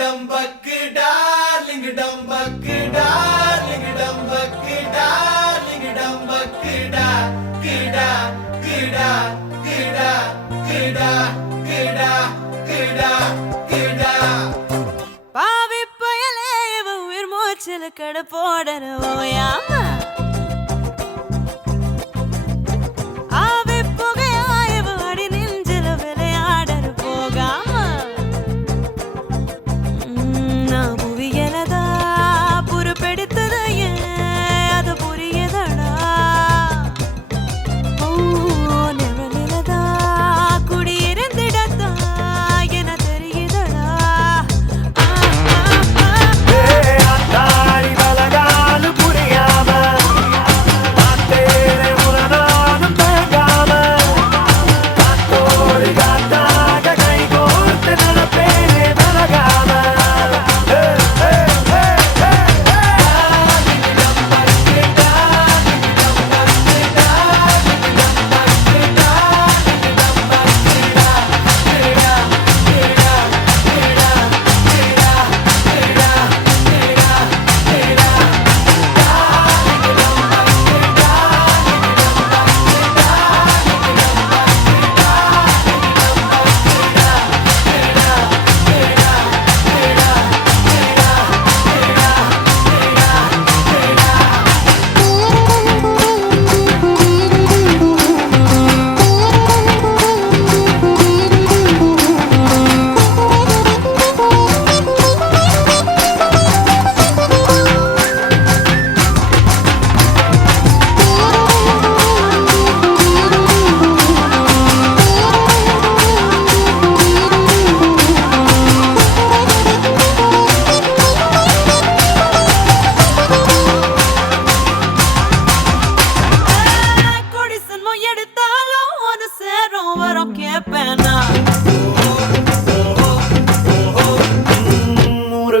dumbuck, darling dumbuck, darling dumbuck, darling dumbuck, da, kida, kida, kida, kida, kida, kida, kida. பாவி பயலே உயிர் மூச்சில் கட போடறோயாமா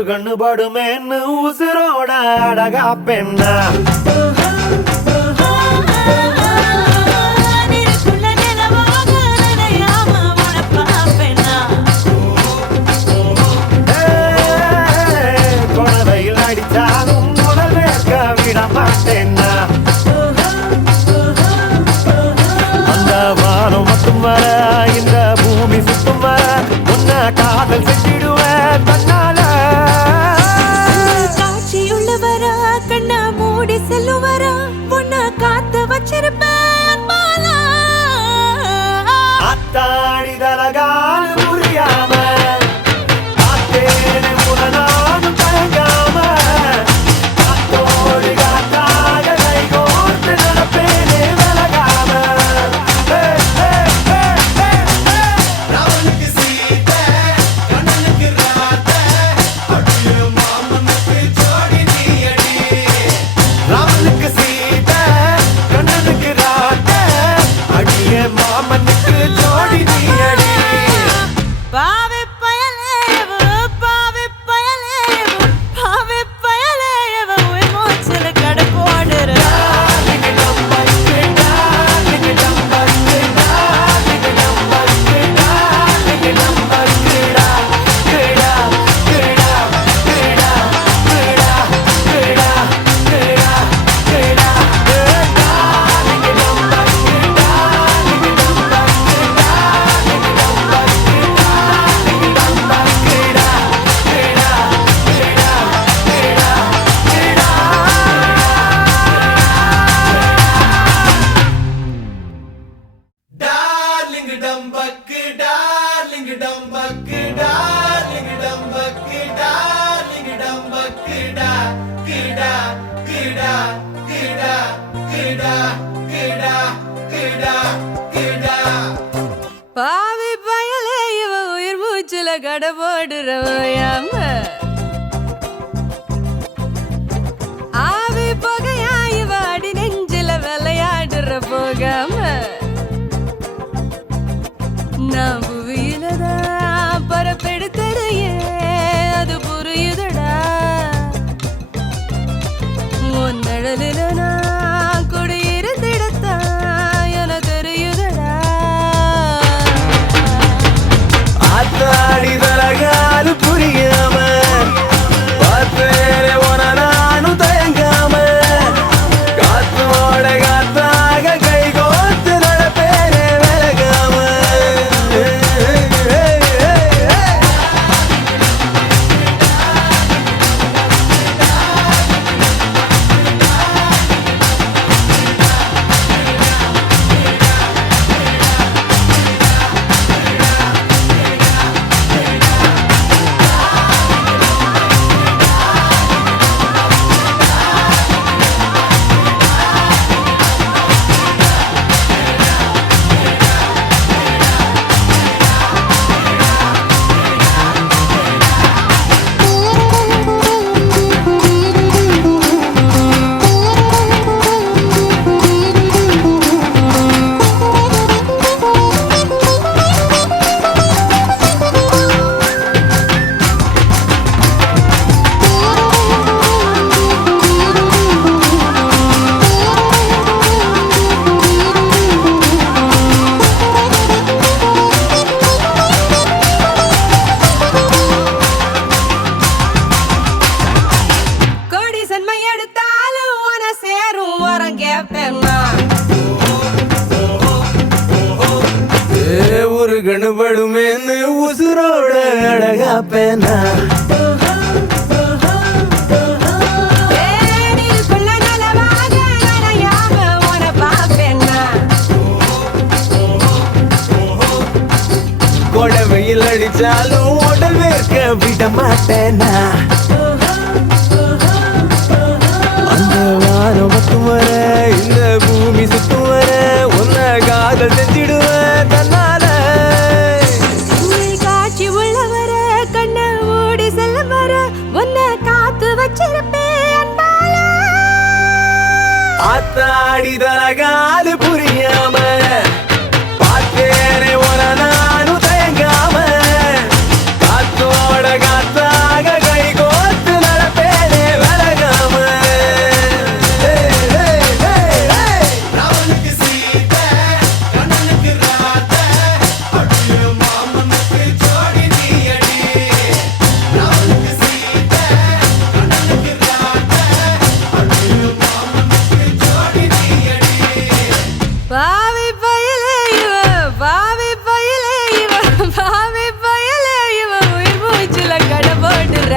கண்ணு படுமேன்னு உசுரோட அழகா பெண்ணா குழந்தையில் அடித்தாலும் முதல் வேர்க்க விட மாட்டேன்னா அந்த வானம் மட்டும் வர இந்த பூமி சுத்தும் வர உன்ன காதல் செஞ்சிடுவேன் தன்னால கண்ணா மூடி செல்லுவரா பொண்ணா காத்து வச்சிருப்பேன் மாலா அத்தாடி தலகால புரியாம அத்தேனே உடனானும் தயங்காம அத்தோடு காத்தாக கைகோர்த்து நடப்பேனே விலகாம ராவனுக்கு சீதை கண்ணனுக்கு ராதை அடியே மாமனுக்கு ஜோடி நீயடி. ராமனுக்கு சீதை கண்ணனுக்கு ராதை அடியே மாமனுக்கு ஜோடி நீயடி. பாவி பயலேவு பாவி பயலேவு பாவி பயலேவு உயிர் மூச்சில் கட போடுற Darling dumbuck, darling dumbuck, darling dumbuck, darling dumbuck, da, kida, kida, kida, kida, kida, kida, kida. பாவி பயலேவு உயிர் மூச்சில் கட போடுறவையாம ஆவி புகையாய் வாடி நெஞ்சில விளையாடுற போகாம நான் புவியிலதான் பரப்பெடுத்ததையே அது புரியுதடா உன் நிழலில நான் குடியிருந்திடத்தான் என தெரியுதடா அத்தாடி தலகால புரியாம அழகா பேனா ஏனிக்குள்ள நலமாக நனையாம உன பாப்பேன்னா கொடை வெயில் அடிச்சாலும் உடல் வேர்க்க விட மாட்டேனா அந்த வானம் மட்டும் வர இந்த பூமி சுத்தும் வர உன்னை காதல் செஞ்சிடுவேன் தன்னால நீ காட்சி உள்ள வர கண்ண மூடி செல்ல வர உன்னை காத்து வச்சிருப்பேன் அன்பால ஆத்தாடி தலகாது புரியாம பார்த்தேனே உன நானும் தயங்காம காத்தோட காத்தாக கை கோத்து நடப்பேனே விலகாம ராவனுக்கு சீதை கண்ணனுக்கு ராதை அடிய மாமனுக்கு ஜோடி நீயடி ராவனுக்கு சீதை கண்ணனுக்கு ராதை அடிய மாமனுக்கு ஜோடி நீயடி பாவி பயலே இவ பாவி பயலே இவ பாவி பயலே இவ உயிர் மூச்சுல கடை போட்டுற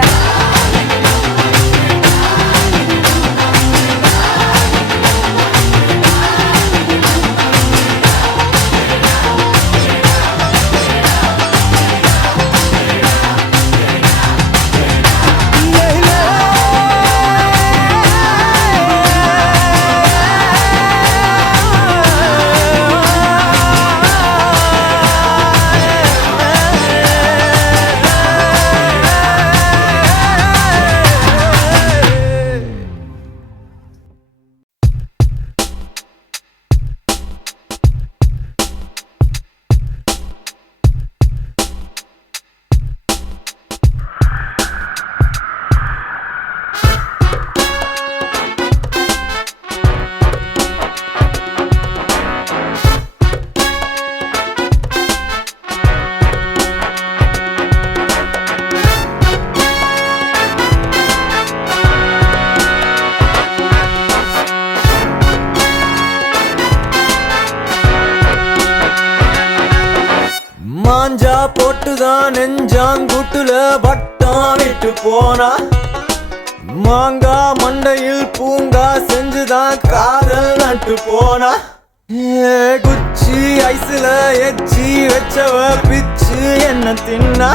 மாஞ்சா போட்டுதான் நெஞ்சாங்கூட்டுல பட்டம் விட்டு போனா மாங்கா மண்டையில் பூங்கா செஞ்சுதான் காதல் நட்டு போனா குச்சி ஐஸ்ல எச்சி வச்சவ பிச்சு என்ன தின்னா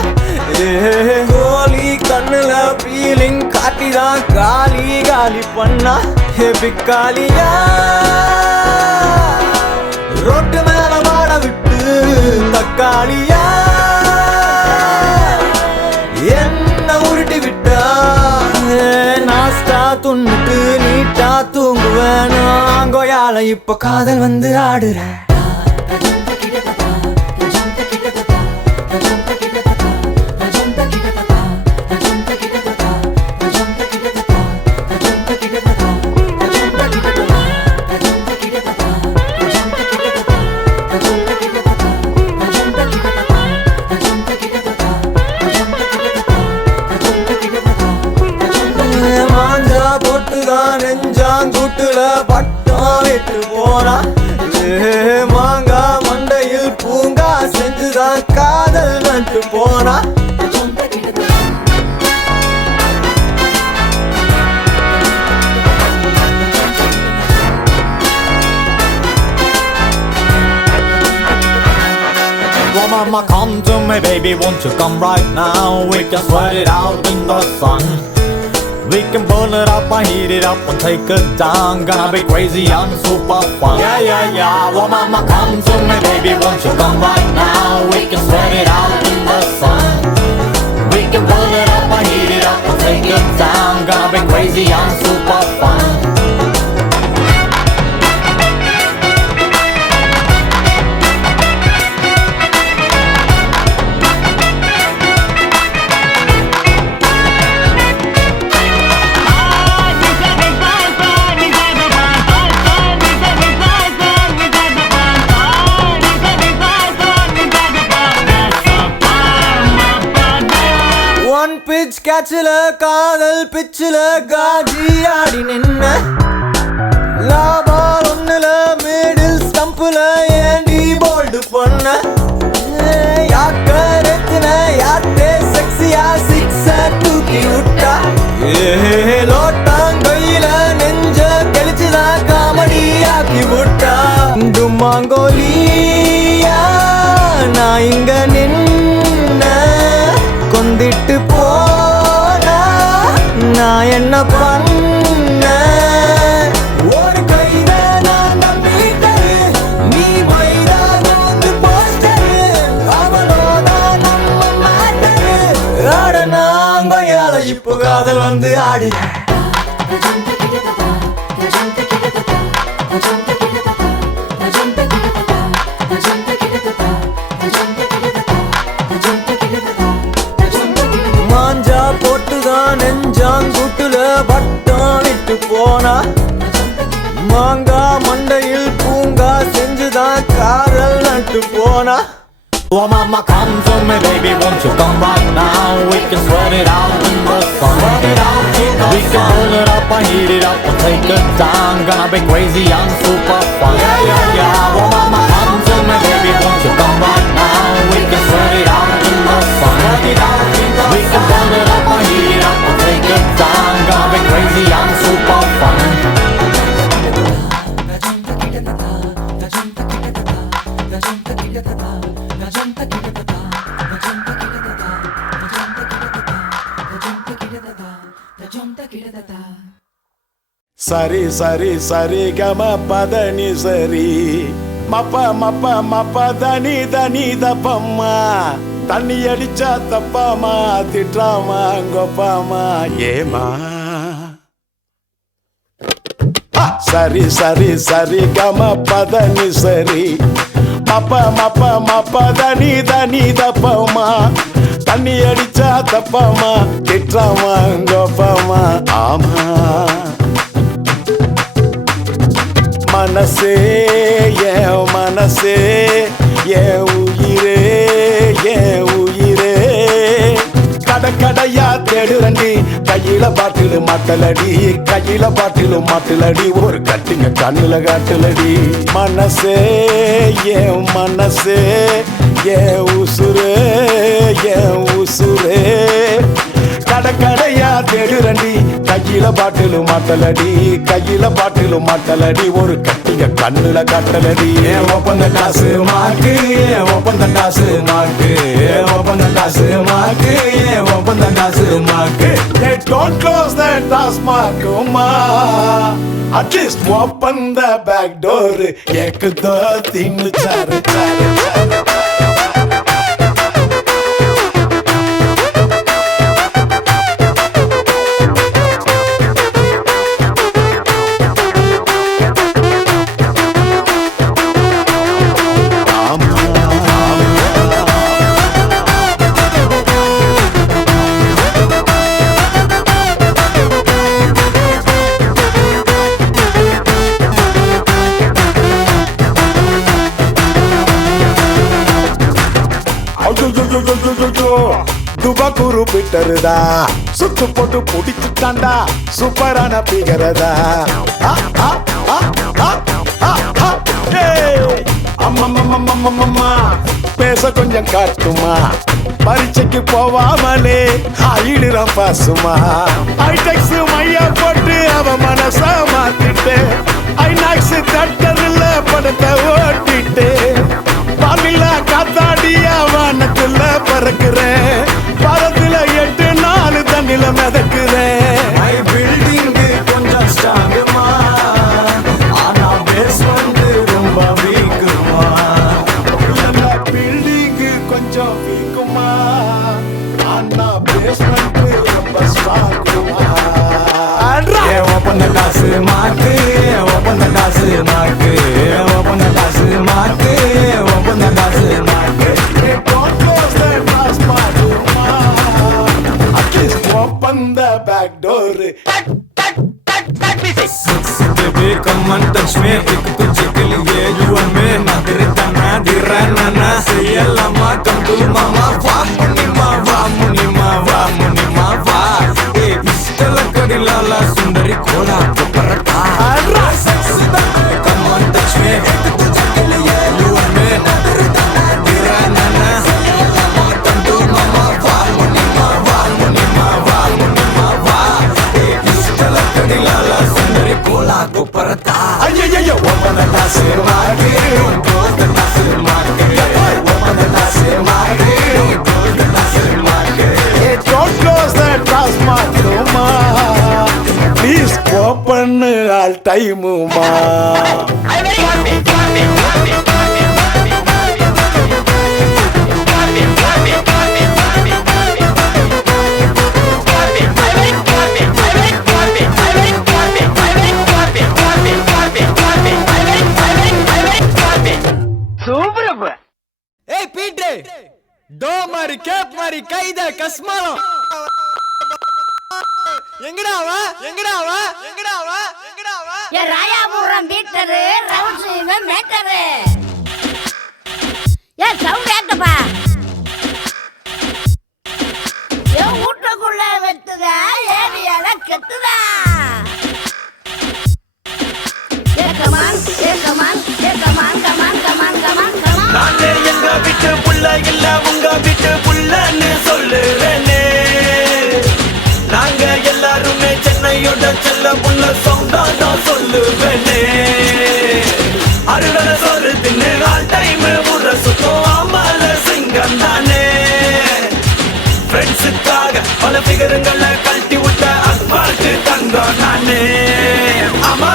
கோலி கண்ணுல பீலிங் காட்டிதான் காலி காலி பண்ணா பிக்காலியா ரோட்டு மேல மாட விட்டு தக்காளியா என்ன உருட்டி விட்டா நாஸ்டா துண்ணுட்டு நீட்டா தூங்குவேன் கோயால இப்ப காதல் வந்து ஆடுற மாஞ்சா போட்டுதான் நெஞ்சாங்கூட்டுல பட்டம் விட்டு போனா மாங்கா மண்டையில் பூங்கா செஞ்சுதான் காதல் நட்டு போனா Well, mama, come to me, baby, won't you come right now? We can sweat it out in the sun. We can burn it up and heat it up and take it down. Gonna be crazy and super fun. Yeah, yeah, yeah. Well, mama, come to me, baby, won't you come right now? We can sweat it out in the sun. We can burn it up and heat it up and take it down. Gonna be crazy and super fun. பிச் கேட்ச்ல காதல் பிச்சில காஜி ஆடி நின்ன லாபால் ஒண்ணுல middle ஸ்டம்புல ஏண்டி bolt பண்ண யாக்க ரெத்தின யாத்தே விட்டு போனா நான் என்ன பண்ண ஒரு கையில நான் நம்பிட்டது நீ மைதானத்து போஸ்டரு அவனோதான் நம்ம மாட்டரு ஆட நாங்கையால இப்போ காதல் வந்து ஆடு மாஞ்சா போட்டுதான் நெஞ்சாங்குட்டுல வட்டம் விட்டு போனா மாங்கா மண்டையில் பூங்கா செஞ்சுதான் காதல் நட்டு போனா Oh mama, come to me, baby, won't you come right now? We can sweat it out in the sun. We can pull it up and heat it up and take it down. Gonna be crazy and super fun. Yeah. Oh mama, come to me, baby, won't you come right now? We can sweat it out in the sun. We can pull it up and heat it up and take it down. Gonna be crazy and super fun. சரி சரி சரி கம பதனி சரி மப்ப மப்ப மப்ப தனி தனி தப்பம்மா தண்ணி அடிச்சா தப்பாமா திட்டாமா கொப்பாமா ஏமா சரி சரி சரி கம பதனி சரி மப்ப மப்ப மப்ப தனி தனி தப்பம்மா தண்ணி அடிச்சா தப்பாமா திட்டாமா கொப்பாமா ஆமா மனசே என் மனசே என் உயிரே என் உயிரே கடையா தேடுறண்டி கையில பாட்டிலு மாட்டலடி கையில பாட்டிலு மாட்டலடி ஒரு கட்டிங்க கண்ணுல காட்டுலடி மனசே என் மனசே என் உசுரே என் உசுரே கடையா தேடுறண்டி கையில பாட்டிலு மாட்டலடி கையில பாட்டிலு மாட்டலடி ஒரு கட்டிங்க கண்ணுல காட்டலடி ஏன் ஒப்பந்த காசு மாக்கு ஏன் ஒப்பந்த காசு மாக்கு ஏன் ஒப்பந்த காசு மாக்கு ஏன் ஒப்பந்த காசு மாக்கு don't close that taskmark ma at least open the back door ek do tin char துபகுரு பிட்டருதா சுத்து போட்டு புடிச்சுட்டாண்டா சூப்பரான பிகரதா அம்மம்மா பேச கொஞ்சம் காட்டுமா பரீட்சைக்கு போவாமலே ஆயிடுறான் பாசுமா ஐடெக்ஸ் மையா போட்டு அவ மனச மாத்திட்டு ஐநாக்ஸ் தட்டதுல படத்தை ஓட்டிட்டு பாலில காத்தாடியா வானத்துல பறக்குறேன் பரத்துல 8 நாள் தண்ணில மிதக்குறேன் பில்டிங் கொஞ்சம் ஸ்ட்ராங்குமா ஆனா பேஸ்மெண்ட் ரொம்ப வீக்குமா பில்டிங் கொஞ்சம் வீக்குமா ஆனா பேஸ்மெண்ட் ரொம்ப ஸ்ட்ராங்குமா ஒப்பந்த காசு மாக்கு ஒப்பந்த காசு மாக்கு ஒப்பந்த காசு மாக்கு ஒப்பந்த காசு மாக்கு open the back door baby come and touch me ek tujhe ke liye you and me na tere tanna dirana na seyallama come to mama va munima va munima va munima va e istala kadilala sundari kola parata come and touch me ek tujhe ke liye you and me na tere tanna dirana na seyallama come to mama va munima va munima va munima va e istala kadilala sundari kola parata ayayaya open the se maage close the se maage open the se maage close the se maage டைமுமா ஏய் பீட்ரு to மாதிரி cap மாதிரி கைத கஸ்மாலம் எங்கடாவா எங்கடாவா எங்கடாவா எங்கடாவா ஏ ராயாபுரம் பீட்டரு ரவுண்ட்ஸ் இவன் மேட்டரு ஏ சவுண்ட் ஏத்தப்பா ஏ வீட்டுக்குள்ள வெட்டுதா ஏரியால கெட்டுதா ஏ கமான் ஏ கமான் ஏ come on come on come on come on come on நானே எங்க வீட்டு புள்ள இல்ல உங்க வீட்டு புள்ளன்னு சொல்லுறேனே நாங்க எல்லாருமே சென்னையோட செல்ல புள்ள சவுண்டா தான் சொல்லுவேனே அறுவடை சொல்று தின்னு ஆல் டைம் ஊர சுத்தம் ஆமால சிங்கம் தானே ஃப்ரெண்ட்ஸுக்காக பல பிகரங்களை கழட்டி விட்ட அஸ்பால்ட்டு தங்கம் நானே ஆமா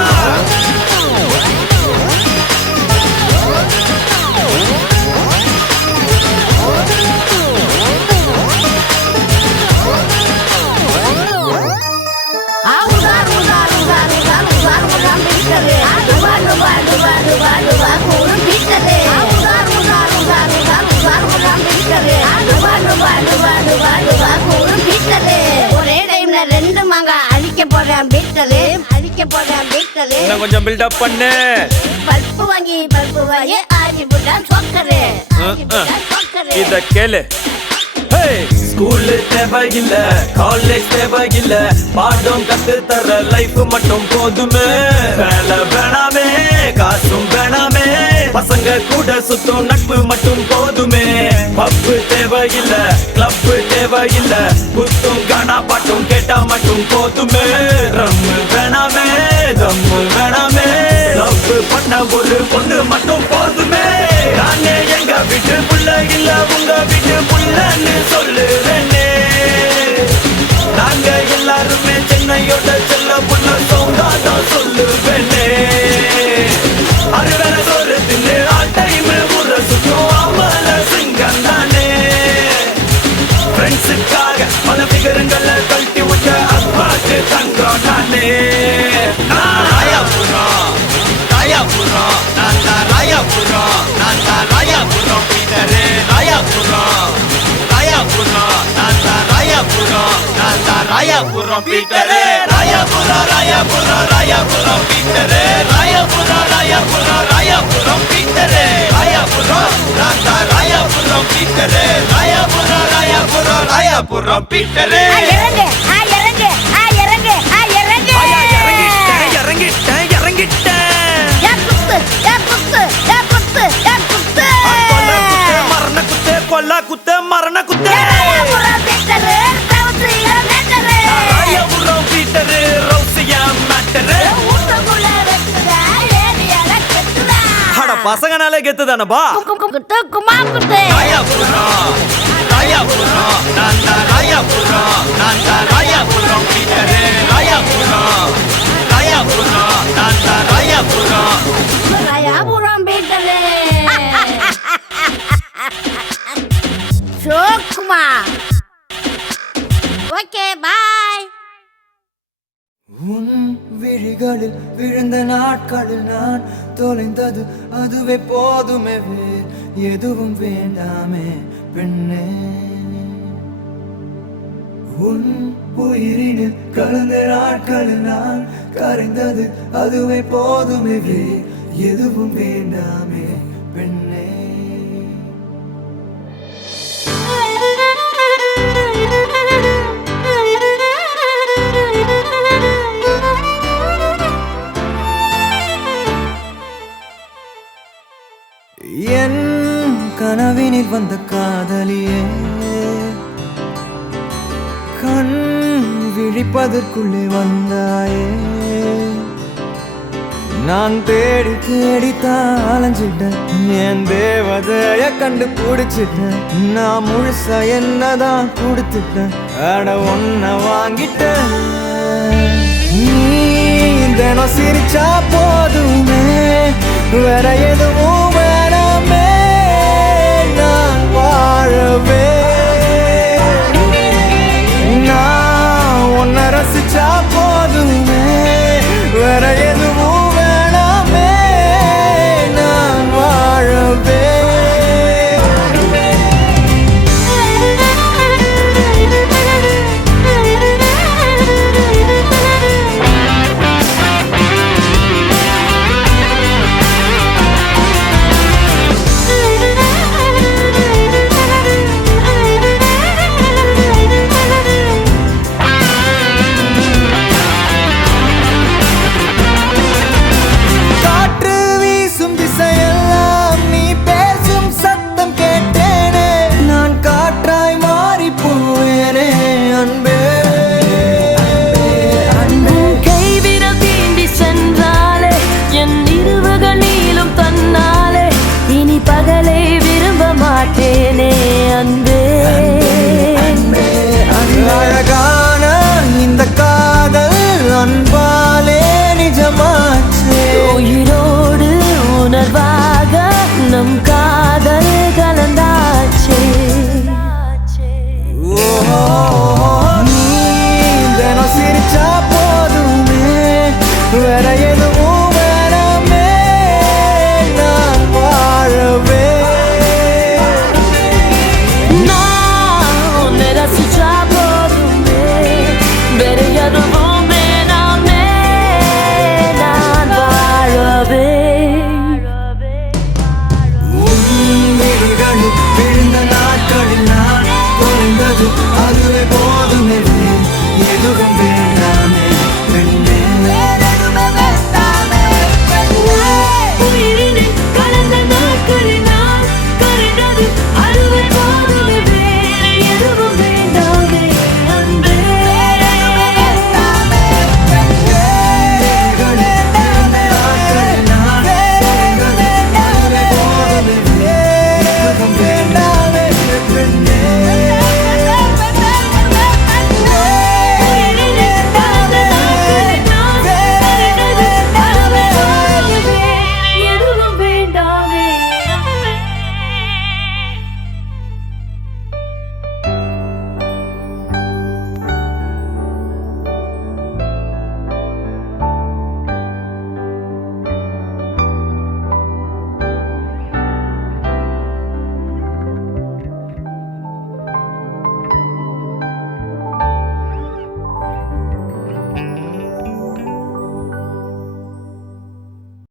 ஒரே டைம்ல ரெண்டு மாங்க அழிக்க போறேன் பீட்டரு அழிக்க போறேன் பீட்டரு கொஞ்சம் பில்டப் பண்ணு பல்பு வாங்கி ஆஜி புட்டா சொக்கரு இத கேளு ஸ்கூல் தேவையில்ல காலேஜ் தேவையில்ல பாடம் கத்து தர லைஃப் மட்டும் போதுமே வேலை வேணாமே காசும் வேணாமே பசங்க கூட சுத்தும் நட்பு மட்டும் போதுமே பப்பு தேவையில்ல கிளப் தேவையில்ல குத்தும் கானா பாட்டும் கேட்டா மட்டும் போதுமே ரம்மு வேணாமே தம்மு வேணாமே லவ் பண்ண ஒரு பொண்ணு மட்டும் போதுமே நானே எங்க வீட்டு புள்ள இல்ல உங்க வீட்டு புள்ளன்னு சொல்லுறேனே நாங்க எல்லாருமே சென்னையோட செல்ல புள்ள சவுண்டா தான் சொல்லுவேனே அறுவடை சொல்று தின்னு ஆல் டைம் ஊர சுத்தம் ஆமல சிங்கம் தானே ஃப்ரெண்ட்ஸுக்காக பல பிகரங்களை கழட்டி விட்ட அப்பாக்கு தங்கம் நானே ராயாபுரம் ராயாபுரம் நான் தான் ராயாபுரம் நான் தான் ராயாபுரம் பீட்டரு ராயாபுரம் ராயாபுரம் நான் தான் ராயாபுரம் நான் தான் Royapuram Peter Royapuram Royapuram Royapuram Peter Royapuram Royapuram Royapuram Peter Royapuram நான் தான் ராயாபுரம் பீட்டரு ராயாபுரம் ராயாபுரம் ராயாபுரம் பீட்டரு இறங்கு இறங்கு இறங்கு இறங்கு இறங்கிட்டேன் இறங்கிட்டேன் மரண குத்து கொல்லா குத்து மரண குத்து ராயபுரம் பீட்டரு ரவுசியா மேட்டரு அட பசங்கனாலே கெத்து தானப்பா ராயாபுரம் ராயாபுரம் நான் தான் ராயாபுரம் நான் தான் ராயாபுரம் பீட்டரு ராயாபுரம் ராயாபுரம் நான் தான் ராயாபுரம் ராயாபுரம் பீட்டரு சோக்குமா ஓகே பாய் உன் விழிகளில் விழுந்த நாட்களில் நான் தொலைந்தது அதுவே போதுமே வேறு எதுவும் வேண்டாமே பெண்ணே உன் உயிரினில் கலந்த நாட்களில் நான் கரைந்தது அதுவே போதுமே வேறு எதுவும் வேண்டாமே பெண்ணே என் கனவினில் வந்த காதலியே கண் விழிப்பதற்குள்ளே வந்தாயே நான் தேடி தேடித்தான் அலைஞ்சிட்டேன் என் தேவதைய கண்டு பிடிச்சிட்டேன் நான் முழுசா என்னதான் கொடுத்துட்டேன் அட ஒன்ன வாங்கிட்டேன் நீ தினம் சிரிச்சா போதுமே வேற எதுவும்